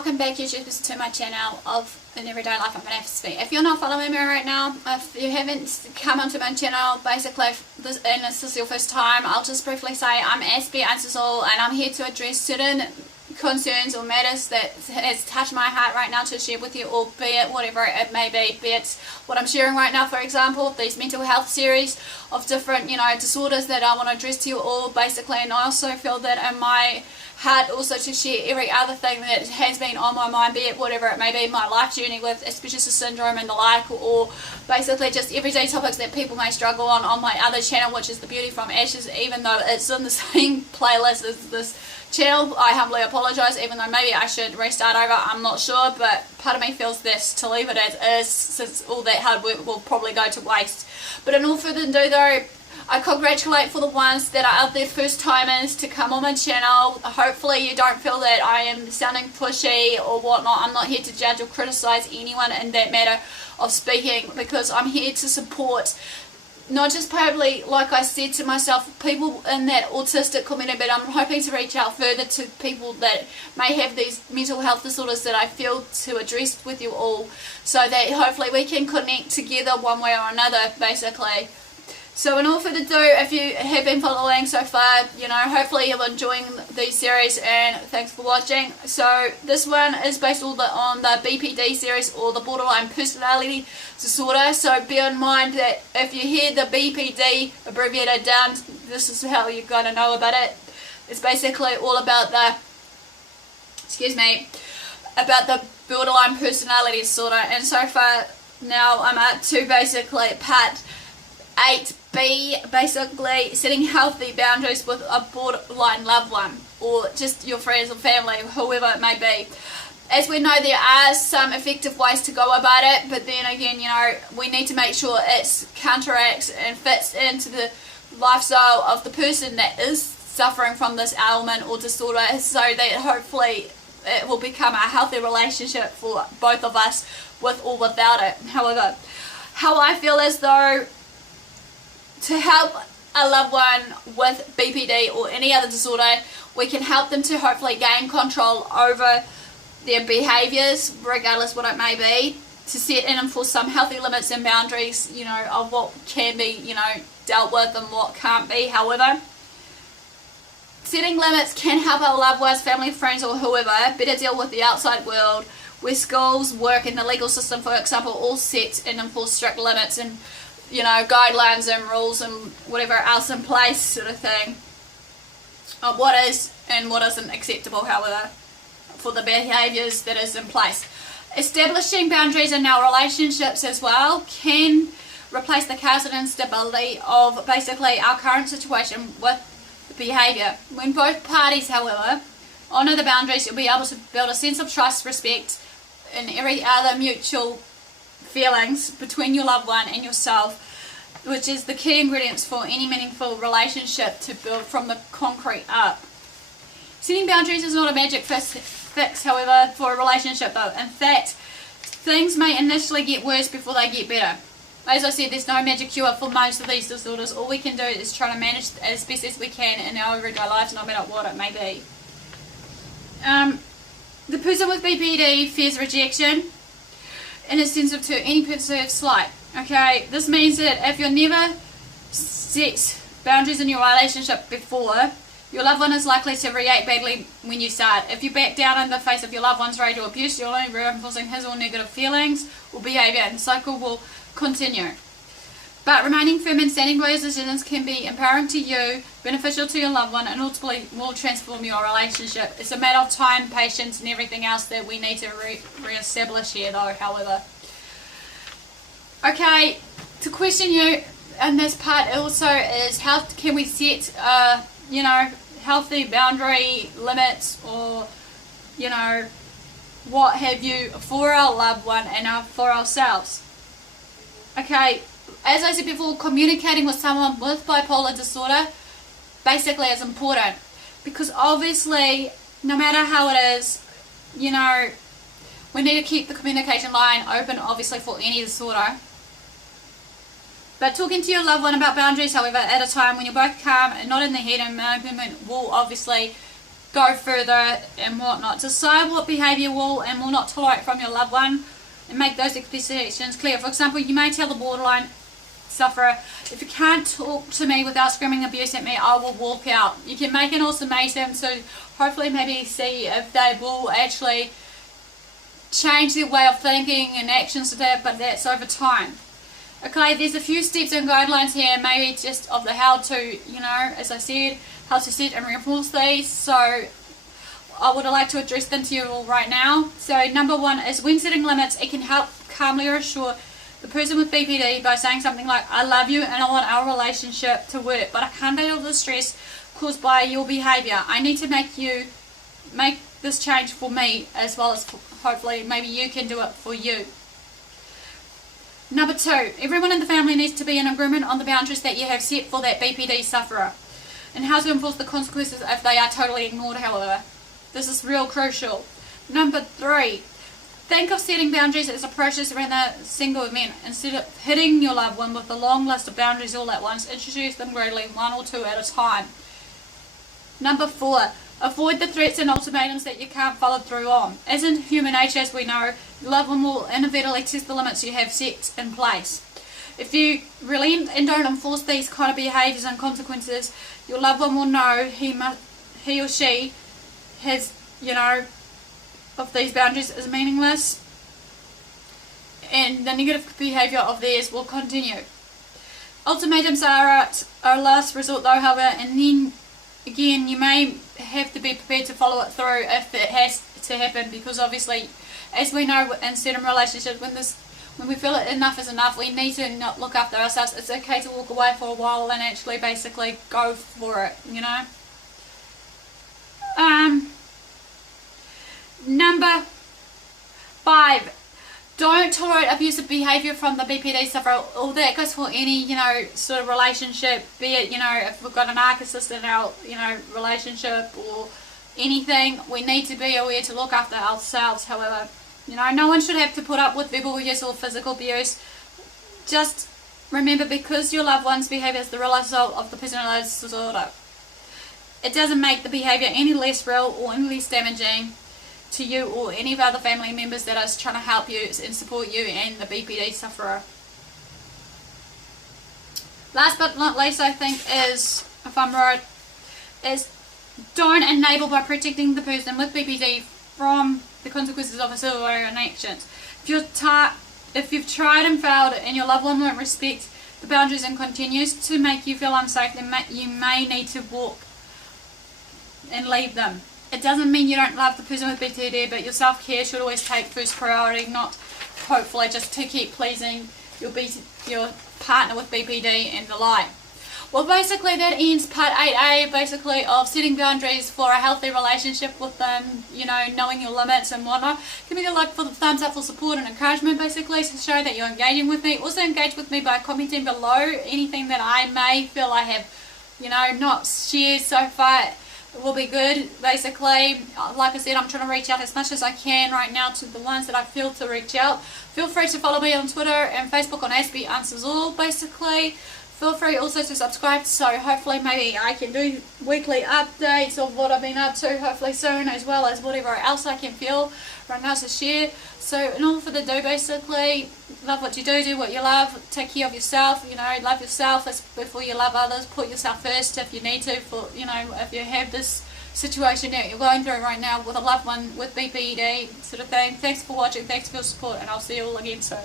welcome back YouTubers to my channel of An Everyday Life of an Aspie. If you're not following me right now, if you haven't come onto my channel, basically and this is your first time, I'll just briefly say I'm AspieAnswersAll, and I'm here to address certain concerns or matters that has touched my heart right now to share with you, or be it whatever it may be it what I'm sharing right now, for example, these mental health series of different disorders that I want to address to you all basically. And I also feel that in my heart also to share every other thing that has been on my mind, be it whatever it may be, my life journey with Asperger's syndrome and the like, or basically just everyday topics that people may struggle on my other channel, which is the Beauty from Ashes. Even though it's in the same playlist as this channel, I humbly apologise, even though maybe I should restart over, I'm not sure, but part of me feels this to leave it as is, since all that hard work will probably go to waste. But in all further ado though, I congratulate for the ones that are out there first timers to come on my channel. Hopefully you don't feel that I am sounding pushy or whatnot. I'm not here to judge or criticise anyone in that matter of speaking, because I'm here to support not just probably, like I said to myself, people in that autistic community, but I'm hoping to reach out further to people that may have these mental health disorders that I feel to address with you all, so that hopefully we can connect together one way or another basically. So in all further ado, if you have been following so far, hopefully you're enjoying these series, and thanks for watching. So this one is based on the BPD series, or the borderline personality disorder. So bear in mind that if you hear the BPD abbreviated down, this is how you're going to know about it. It's basically all about the, about the borderline personality disorder. And so far now I'm up to basically part 8B, basically setting healthy boundaries with a borderline loved one, or just your friends or family, whoever it may be. As we know, there are some effective ways to go about it, but then again, we need to make sure it counteracts and fits into the lifestyle of the person that is suffering from this ailment or disorder, so that hopefully it will become a healthy relationship for both of us, with or without it. However, how I feel as though to help a loved one with BPD or any other disorder, we can help them to hopefully gain control over their behaviours, regardless what it may be, to set and enforce some healthy limits and boundaries, of what can be, dealt with and what can't be. However, setting limits can help our loved ones, family, friends or whoever better deal with the outside world, where schools, work and the legal system, for example, all set and enforce strict limits and guidelines and rules and whatever else in place, sort of thing, of what is and what isn't acceptable, however, for the behaviours that is in place. Establishing boundaries in our relationships as well can replace the chaos and instability of basically our current situation with the behaviour. When both parties, however, honour the boundaries, you'll be able to build a sense of trust, respect and every other mutual feelings between your loved one and yourself, which is the key ingredients for any meaningful relationship to build from the concrete up. Setting boundaries is not a magic fix, however, for a relationship though. In fact, things may initially get worse before they get better. As I said, there's no magic cure for most of these disorders. All we can do is try to manage as best as we can in our everyday lives, no matter what it may be. The person with BPD fears rejection in a sense of to any perceived slight. Okay, this means that if you've never set boundaries in your relationship before, your loved one is likely to react badly when you start. If you back down in the face of your loved one's rage or abuse, you're only reinforcing his or negative feelings or behaviour, and the cycle will continue. But remaining firm and standing by your decisions can be empowering to you, beneficial to your loved one, and ultimately will transform your relationship. It's a matter of time, patience and everything else that we need to re-establish here though, however. Okay, to question you in this part also is, how can we set healthy boundary limits, or what have you, for our loved one and for ourselves. Okay, as I said before, communicating with someone with bipolar disorder basically is important, because obviously no matter how it is, we need to keep the communication line open, obviously, for any disorder. But talking to your loved one about boundaries, however, at a time when you're both calm and not in the heat and movement will obviously go further and whatnot. Decide what behaviour will and will not tolerate from your loved one and make those expectations clear. For example, you may tell the borderline sufferer, if you can't talk to me without screaming abuse at me, I will walk out. You can make an ultimatum to hopefully maybe see if they will actually change their way of thinking and actions to that, but that's over time. Okay, there's a few steps and guidelines here, maybe just of the how to, as I said, how to set and reinforce these. So I would like to address them to you all right now. So number one is when setting limits, it can help calmly reassure the person with BPD by saying something like, I love you and I want our relationship to work, but I can't handle the stress caused by your behaviour. I need to make this change for me, as well as hopefully maybe you can do it for you. Number two, everyone in the family needs to be in agreement on the boundaries that you have set for that BPD sufferer and how to enforce the consequences if they are totally ignored, however. This is real crucial. Number three, think of setting boundaries as a process around a single event. Instead of hitting your loved one with a long list of boundaries all at once, introduce them gradually, one or two at a time. Number four, avoid the threats and ultimatums that you can't follow through on. As in human nature, as we know, your loved one will inevitably test the limits you have set in place. If you relent and don't enforce these kind of behaviours and consequences, your loved one will know he or she has, of these boundaries is meaningless, and the negative behaviour of theirs will continue. Ultimatums are a last resort though, however, and then again you may have to be prepared to follow it through if it has to happen, because obviously, as we know in certain relationships, when we feel that enough is enough, we need to not look after ourselves. It's okay to walk away for a while and actually basically go for it, Number five, don't tolerate abusive behaviour from the BPD sufferer. All that goes for any, sort of relationship, be it, if we've got a narcissist in our, relationship or anything, we need to be aware to look after ourselves, however. No one should have to put up with verbal abuse or physical abuse. Just remember, because your loved one's behaviour is the real result of the personality disorder, it doesn't make the behaviour any less real or any less damaging to you or any of other family members that are trying to help you and support you and the BPD sufferer. Last but not least, I think is, if I'm right, is don't enable by protecting the person with BPD from the consequences of his or her own actions. If you've tried and failed and your loved one won't respect the boundaries and continues to make you feel unsafe, then you may need to walk and leave them. It doesn't mean you don't love the person with BPD, but your self-care should always take first priority, not hopefully just to keep pleasing your partner with BPD and the like. Well, basically that ends part 8A, basically of setting boundaries for a healthy relationship with them, knowing your limits and whatnot. Give me the thumbs up for support and encouragement, basically, to show that you're engaging with me. Also engage with me by commenting below anything that I may feel I have, not shared so far. It will be good. Basically, like I said, I'm trying to reach out as much as I can right now to the ones that I feel to reach out. Feel free to follow me on Twitter and Facebook on AspieAnswersAll, basically. Feel free also to subscribe, so hopefully maybe I can do weekly updates of what I've been up to, hopefully soon, as well as whatever else I can feel right now to share. So in order for the do, basically, love what you do what you love, take care of yourself, love yourself before you love others, put yourself first if you need to, if you have this situation that you're going through right now with a loved one with BPD sort of thing. Thanks for watching, thanks for your support, and I'll see you all again soon.